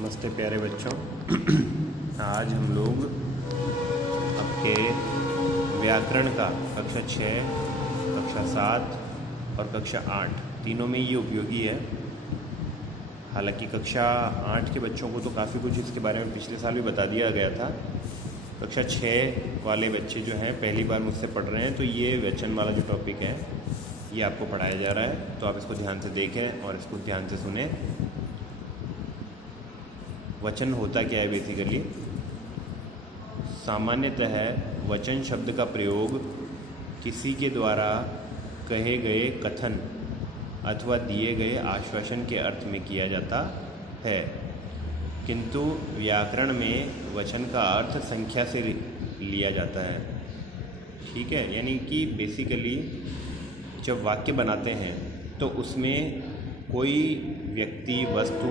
नमस्ते प्यारे बच्चों। आज हम लोग आपके व्याकरण का कक्षा 6, कक्षा 7 और कक्षा 8 तीनों में ये उपयोगी है। हालांकि कक्षा 8 के बच्चों को तो काफ़ी कुछ इसके बारे में पिछले साल भी बता दिया गया था। कक्षा 6 वाले बच्चे जो हैं पहली बार मुझसे पढ़ रहे हैं, तो ये वचन वाला जो टॉपिक है ये आपको पढ़ाया जा रहा है, तो आप इसको ध्यान से देखें और इसको ध्यान से सुने। वचन होता क्या है बेसिकली? सामान्यतः वचन शब्द का प्रयोग किसी के द्वारा कहे गए कथन अथवा दिए गए आश्वासन के अर्थ में किया जाता है, किंतु व्याकरण में वचन का अर्थ संख्या से लिया जाता है। ठीक है, यानी कि बेसिकली जब वाक्य बनाते हैं तो उसमें कोई व्यक्ति, वस्तु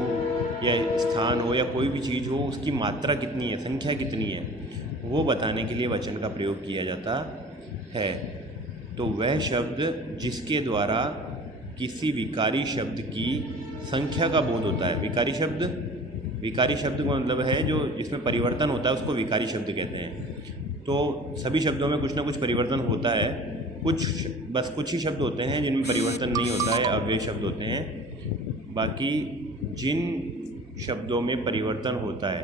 या स्थान हो या कोई भी चीज़ हो, उसकी मात्रा कितनी है, संख्या कितनी है, वो बताने के लिए वचन का प्रयोग किया जाता है। तो वह शब्द जिसके द्वारा किसी विकारी शब्द की संख्या का बोध होता है। विकारी शब्द का मतलब है जो जिसमें परिवर्तन होता है, उसको विकारी शब्द कहते हैं। तो सभी शब्दों में कुछ ना कुछ परिवर्तन होता है, कुछ ही शब्द होते हैं जिनमें परिवर्तन नहीं होता है, अव्यय शब्द होते हैं। बाकी जिन शब्दों में परिवर्तन होता है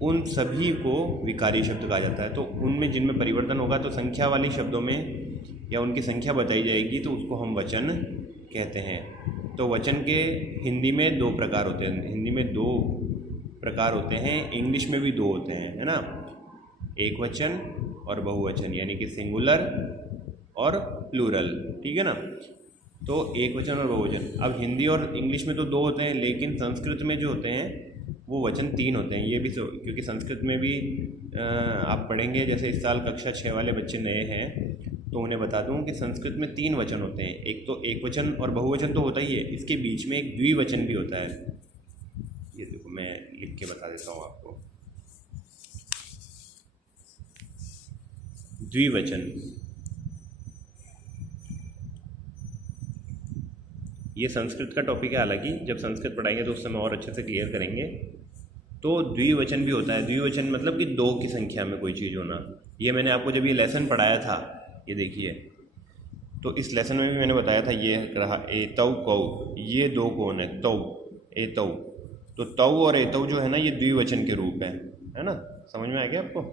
उन सभी को विकारी शब्द कहा जाता है। तो उनमें जिनमें परिवर्तन होगा तो संख्या वाली शब्दों में या उनकी संख्या बताई जाएगी, तो उसको हम वचन कहते हैं। तो वचन के हिंदी में 2 प्रकार होते हैं। हिंदी में 2 प्रकार होते हैं, इंग्लिश में भी 2 होते हैं, है ना। एक वचन और बहुवचन, यानी कि सिंगुलर और प्लूरल। ठीक है ना। तो एक वचन और बहुवचन। अब हिंदी और इंग्लिश में तो 2 होते हैं, लेकिन संस्कृत में जो होते हैं वो वचन 3 होते हैं। ये भी क्योंकि संस्कृत में भी आप पढ़ेंगे, जैसे इस साल कक्षा 6 वाले बच्चे नए हैं तो उन्हें बता दूं कि संस्कृत में 3 वचन होते हैं। एक तो एक वचन और बहुवचन तो होता ही है, इसके बीच में एक द्विवचन भी होता है। ये देखो मैं लिख के बता देता हूँ आपको। द्विवचन, ये संस्कृत का टॉपिक है। हालांकि जब संस्कृत पढ़ाएंगे तो उस समय और अच्छे से क्लियर करेंगे। तो द्विवचन भी होता है। द्विवचन मतलब कि 2 की संख्या में कोई चीज़ होना। ये मैंने आपको जब ये लेसन पढ़ाया था, ये देखिए, तो इस लेसन में भी मैंने बताया था। ये रहा एतौ कौ, ये 2 कौन है? तौ, एतौ। तो तौ और एतौ जो है ना, ये द्विवचन के रूप है ना। समझ में आ गया आपको?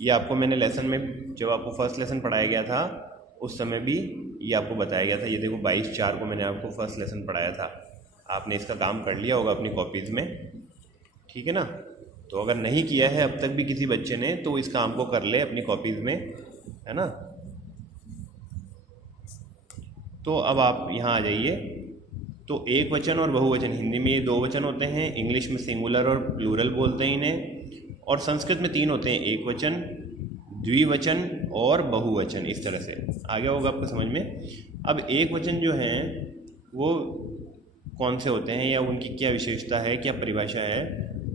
ये आपको मैंने लेसन में, जब आपको फर्स्ट लेसन पढ़ाया गया था उस समय भी ये आपको बताया गया था। ये देखो 22/4 को मैंने आपको फर्स्ट लेसन पढ़ाया था। आपने इसका काम कर लिया होगा अपनी कॉपीज़ में, ठीक है ना। तो अगर नहीं किया है अब तक भी किसी बच्चे ने, तो इस काम को कर ले अपनी कॉपीज़ में, है ना। तो अब आप यहाँ आ जाइए। तो एक वचन और बहुवचन, हिंदी में ये 2 वचन होते हैं, इंग्लिश में सिंगुलर और प्लूरल बोलते हैं इन्हें, और संस्कृत में 3 होते हैं, एक वचन, द्विवचन और बहुवचन। इस तरह से आ गया होगा आपको समझ में। अब एक वचन जो हैं वो कौन से होते हैं या उनकी क्या विशेषता है, क्या परिभाषा है?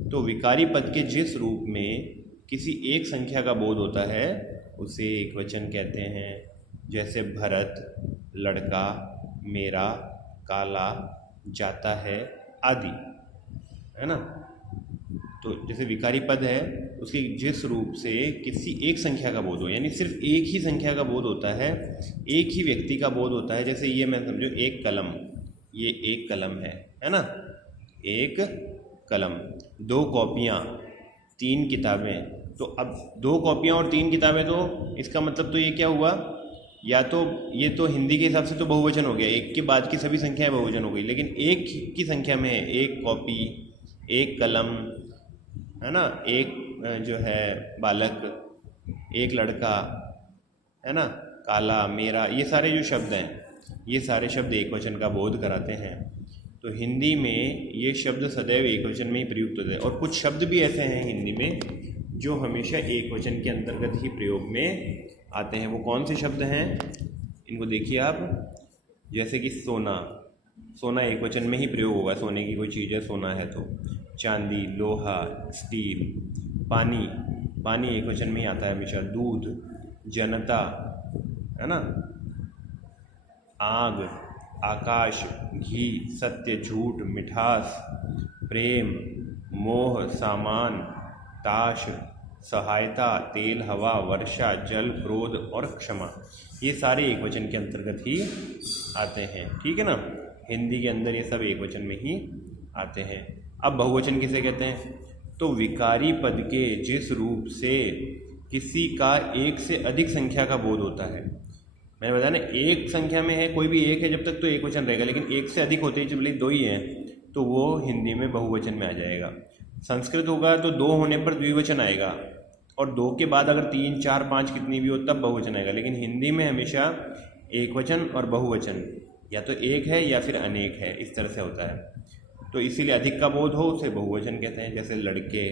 तो विकारी पद के जिस रूप में किसी एक संख्या का बोध होता है उसे एक वचन कहते हैं। जैसे भरत, लड़का, मेरा, काला, जाता है आदि, है ना। तो जैसे विकारी पद है, उसके जिस रूप से किसी एक संख्या का बोध हो, यानी सिर्फ एक ही संख्या का बोध होता है, एक ही व्यक्ति का बोध होता है। जैसे ये मैं समझो एक कलम, ये एक कलम है ना, एक कलम। 2 कॉपियाँ, 3 किताबें। तो अब 2 कॉपियाँ और 3 किताबें, तो इसका मतलब तो ये क्या हुआ? या तो ये तो हिंदी के हिसाब से तो बहुवचन हो गया, एक के बाद की सभी संख्याएं बहुवचन हो गई, लेकिन एक की संख्या में है, एक कॉपी, एक कलम, है ना, एक जो है बालक, एक लड़का, है ना, काला, मेरा, ये सारे जो शब्द हैं, ये सारे शब्द एक वचन का बोध कराते हैं। तो हिंदी में ये शब्द सदैव एक वचन में ही प्रयुक्त होते हैं। और कुछ शब्द भी ऐसे हैं हिंदी में जो हमेशा एक वचन के अंतर्गत ही प्रयोग में आते हैं। वो कौन से शब्द हैं, इनको देखिए आप। जैसे कि सोना, सोना एक वचन में ही प्रयोग होगा, सोने की कोई चीज़ है, सोना है तो। चांदी, लोहा, स्टील। पानी, पानी एक वचन में ही आता है हमेशा। दूध, जनता, है ना। आग, आकाश, घी, सत्य, झूठ, मिठास, प्रेम, मोह, सामान, ताश, सहायता, तेल, हवा, वर्षा, जल, क्रोध और क्षमा, ये सारे एक वचन के अंतर्गत ही आते हैं। ठीक है ना, हिंदी के अंदर ये सब एक वचन में ही आते हैं। अब बहुवचन किसे कहते हैं? तो विकारी पद के जिस रूप से किसी का एक से अधिक संख्या का बोध होता है। मैंने बताया ना, एक संख्या में है, कोई भी एक है जब तक तो एक वचन रहेगा, लेकिन एक से अधिक होते ही जब दो ही हैं तो वो हिंदी में बहुवचन में आ जाएगा। संस्कृत होगा तो दो होने पर द्विवचन आएगा, और दो के बाद अगर 3, 4, 5 कितनी भी हो तब बहुवचन आएगा। लेकिन हिंदी में हमेशा एक वचन और बहुवचन या तो एक है या फिर अनेक है, इस तरह से होता है। तो इसीलिए अधिक का बोध हो उसे बहुवचन कहते हैं। जैसे लड़के,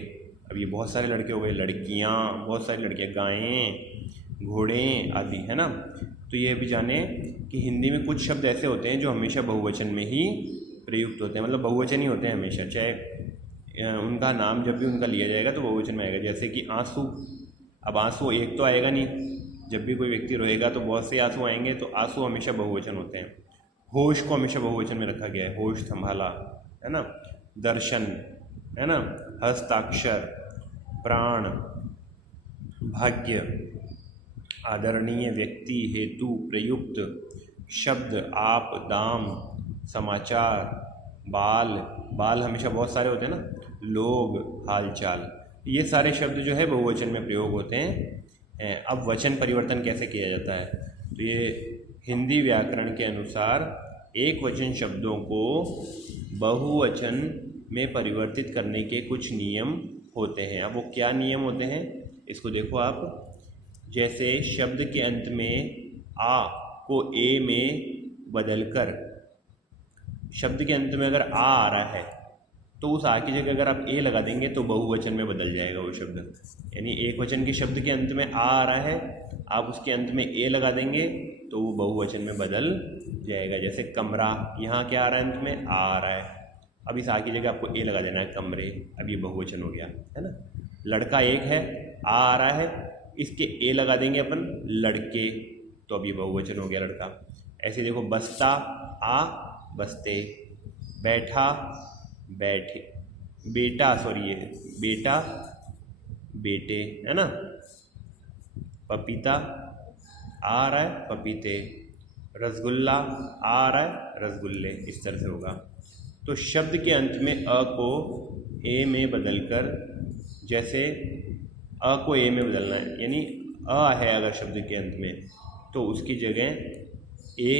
अब ये बहुत सारे लड़के हो गए, लड़कियाँ, बहुत सारी लड़कियाँ, गायें, घोड़े आदि, है ना। तो ये भी जाने कि हिंदी में कुछ शब्द ऐसे होते हैं जो हमेशा बहुवचन में ही प्रयुक्त होते हैं, मतलब बहुवचन ही होते हैं हमेशा, चाहे उनका नाम जब भी उनका लिया जाएगा तो बहुवचन में आएगा। जैसे कि आंसू, अब आंसू एक तो आएगा नहीं, जब भी कोई व्यक्ति रोएगा तो बहुत से आंसू आएंगे, तो आंसू हमेशा बहुवचन होते हैं। होश को हमेशा बहुवचन में रखा गया है, होश संभाला, है ना। दर्शन, है ना। हस्ताक्षर, प्राण, भाग्य, आदरणीय व्यक्ति, हेतु, प्रयुक्त, शब्द, आप, दाम, समाचार, बाल, बाल हमेशा बहुत सारे होते हैं ना, लोग, हालचाल, ये सारे शब्द जो है बहुवचन में प्रयोग होते हैं। अब वचन परिवर्तन कैसे किया जाता है? तो ये हिंदी व्याकरण के अनुसार एक वचन शब्दों को बहुवचन में परिवर्तित करने के कुछ नियम होते हैं। अब वो क्या नियम होते हैं इसको देखो आप। जैसे शब्द के अंत में आ को ए में बदलकर, शब्द के अंत में अगर आ रहा है तो उस आ की जगह अगर आप ए लगा देंगे तो बहुवचन में बदल जाएगा वो शब्द। यानी एक वचन के शब्द के अंत में आ रहा है, आप उसके अंत में ए लगा देंगे तो वो बहुवचन में बदल जाएगा। जैसे कमरा, यहाँ क्या आ रहा है अंत में? आ रहा है, अब इस आ की जगह आपको ए लगा देना है, कमरे, अब ये बहुवचन हो गया, है ना। लड़का एक है, आ रहा है, इसके ए लगा देंगे अपन, लड़के, तो अब ये बहुवचन हो गया लड़का। ऐसे देखो, बस्ता, आ, बस्ते, बैठा, बैठे, बेटा, सॉरी ये बेटा, बेटे, है ना। पपीता, आ रहा है, पपीते, रसगुल्ला, आ रहा है, रसगुल्ले, इस तरह से होगा। तो शब्द के अंत में अ को ए में बदलकर, जैसे अ को ए में बदलना है, यानी अ है अगर शब्द के अंत में तो उसकी जगह ए,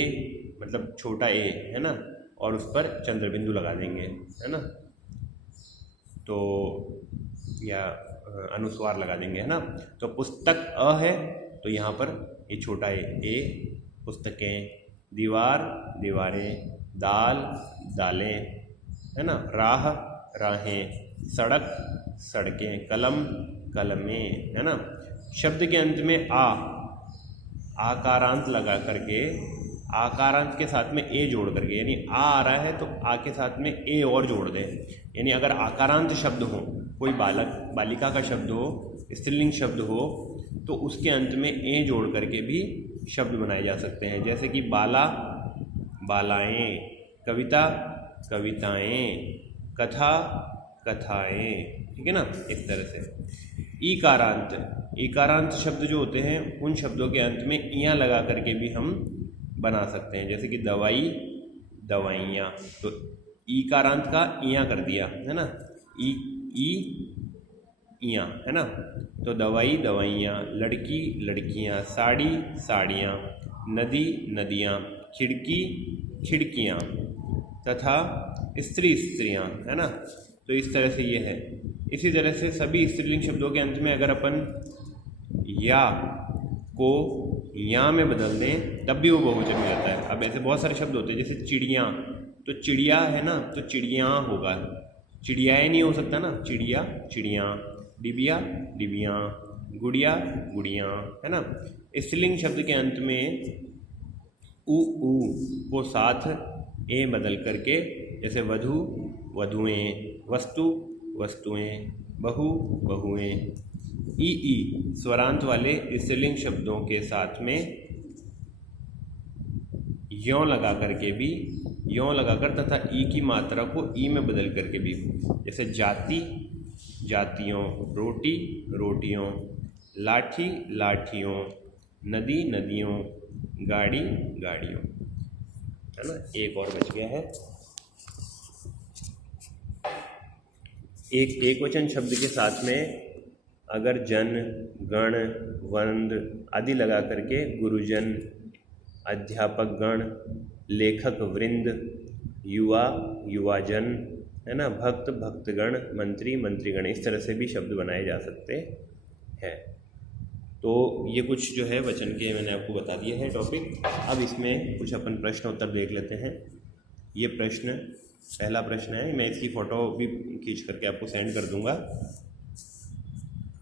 मतलब छोटा ए, है ना, और उस पर चंद्र बिंदु लगा देंगे, है ना, तो या अनुस्वार लगा देंगे, है ना। तो पुस्तक अ है तो यहाँ पर ये छोटा ए, पुस्तकें, दीवार, दीवारें, दाल, दालें, है ना, राह, राहें, सड़क, सड़कें, कलम, कलमें, है ना। शब्द के अंत में आकारांत लगा करके, आकारांत के साथ में ए जोड़ करके, यानी आ रहा है तो आ के साथ में ए और जोड़ दें। यानी अगर आकारांत शब्द हो, कोई बालक, बालिका का शब्द हो, स्त्रीलिंग शब्द हो, तो उसके अंत में ए जोड़ करके भी शब्द बनाए जा सकते हैं। जैसे कि बाला, बालाएं, कविता, कविताएं, कथा, कथाएं, ठीक है ना, इस तरह से। इकारांत शब्द जो होते हैं उन शब्दों के अंत में इयां लगा करके भी हम बना सकते हैं। जैसे कि दवाई, दवाइयाँ, तो ईकारांत का इयां कर दिया, है ना, इयां, है ना। तो दवाई, दवाइयाँ, लड़की, लड़कियाँ, साड़ी, साड़ियाँ, नदी, नदियाँ, खिड़की, खिड़कियाँ, तथा स्त्री, स्त्रियाँ, है ना। तो इस तरह से ये है। इसी तरह से सभी स्त्रीलिंग शब्दों के अंत में अगर अपन या को या में बदल दें तब भी वो बहुवचन में रहता है। अब ऐसे बहुत सारे शब्द होते हैं, जैसे चिड़िया, तो चिड़िया है ना, तो चिड़िया होगा, चिड़ियाएँ नहीं हो सकता ना, चिड़िया, चिड़िया, डिबिया, डिबियाँ, गुड़िया, गुड़ियाँ, है ना। स्त्रीलिंग शब्द के अंत में उ को साथ ए बदल करके, जैसे वधु, वधुएं, वस्तु, वस्तुएं, बहु, बहुएं। ई स्वरांत वाले स्त्रीलिंग शब्दों के साथ में यों लगा करके भी, यों लगाकर तथा ई की मात्रा को ई में बदल करके भी, जैसे जाति जातियों, रोटी रोटियों, लाठी लाठियों, नदी नदियों, गाड़ी गाड़ियों, है ना। एक और बच गया है। एक वचन शब्द के साथ में अगर जन, गण, वंद आदि लगा करके गुरुजन, अध्यापक गण, लेखक वृंद, युवा युवाजन, है ना, भक्त भक्तगण, मंत्री मंत्रीगण, इस तरह से भी शब्द बनाए जा सकते हैं। तो ये कुछ जो है वचन के मैंने आपको बता दिए हैं टॉपिक। अब इसमें कुछ अपन प्रश्न उत्तर देख लेते हैं। ये प्रश्न, पहला प्रश्न है, मैं इसकी फ़ोटो भी खींच करके आपको सेंड कर दूंगा,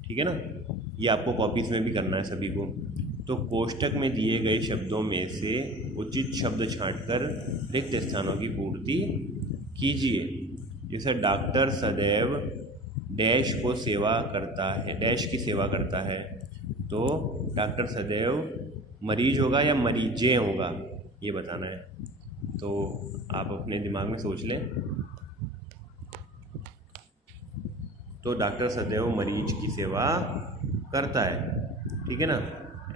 ठीक है ना। ये आपको कॉपीज़ में भी करना है सभी को। तो कोष्टक में दिए गए शब्दों में से उचित शब्द छांटकर रिक्त स्थानों की पूर्ति कीजिए। जैसे डॉक्टर सदैव डैश को सेवा करता है, डैश की सेवा करता है, तो डॉक्टर सदैव मरीज होगा या मरीजें होगा, ये बताना है। तो आप अपने दिमाग में सोच लें। तो डॉक्टर सदैव मरीज की सेवा करता है, ठीक है ना।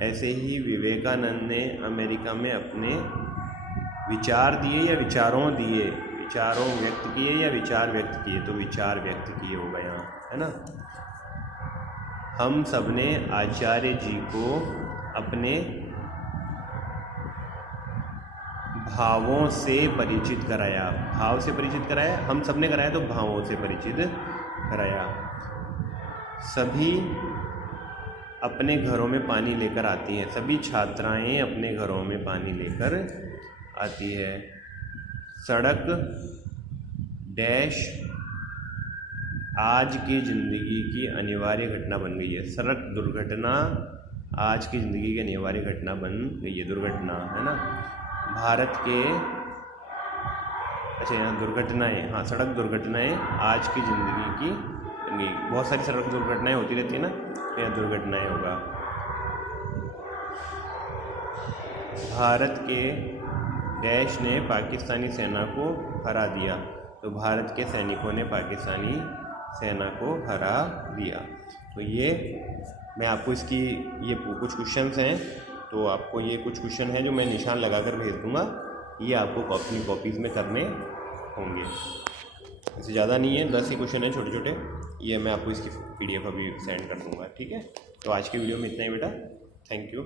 ऐसे ही विवेकानंद ने अमेरिका में अपने विचार दिए या विचारों दिए, विचारों व्यक्त किए या विचार व्यक्त किए, तो विचार व्यक्त किए होगा यहाँ, है ना। हम सबने आचार्य जी को अपने भावों से परिचित कराया, भाव से परिचित कराया, हम सबने कराया तो भावों से परिचित कराया। सभी अपने घरों में पानी लेकर आती हैं, सभी छात्राएं अपने घरों में पानी लेकर आती है। सड़क डैश आज की ज़िंदगी की अनिवार्य घटना बन गई है। सड़क दुर्घटना आज की ज़िंदगी की अनिवार्य घटना बन गई है, दुर्घटना, है ना। भारत के, अच्छा यहाँ दुर्घटनाएं, हाँ सड़क दुर्घटनाएं आज की ज़िंदगी की बन गई। बहुत सारी सड़क दुर्घटनाएं होती रहती है ना, तो यहाँ दुर्घटनाएं होगा। भारत के डैश ने पाकिस्तानी सेना को हरा दिया, तो भारत के सैनिकों ने पाकिस्तानी सेना को हरा दिया। तो ये मैं आपको इसकी, ये कुछ क्वेश्चंस हैं, तो आपको ये कुछ क्वेश्चन हैं जो मैं निशान लगाकर भेज दूंगा, ये आपको अपनी कॉपीज़ में करने होंगे। इससे ज़्यादा नहीं है, 10 ही क्वेश्चन हैं छोटे छोटे, ये मैं आपको इसकी PDF अभी सेंड कर दूंगा, ठीक है। तो आज की वीडियो में इतना ही बेटा, थैंक यू।